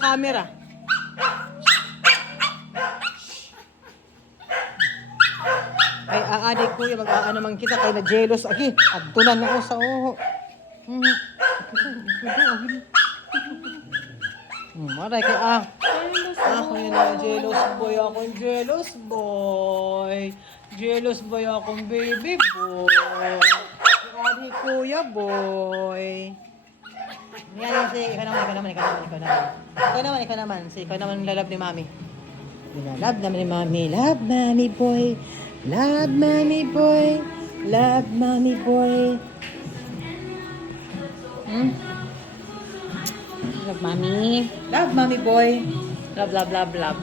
sa camera. Ay, aadik ko yung mag-aano man kita kay na jealous agi. Agtunan na ako sa oho. Maray kay ako yun na jealous boy. Akong jealous boy. Jealous boy akong baby boy. Adi kuya boy. Yan si ikaw naman. Ikaw naman. Si ikaw naman lalab ni mami. Love naman ni mami. Love mommy boy. Love mommy boy. Love mommy boy. Love mommy. Love mommy boy. Love.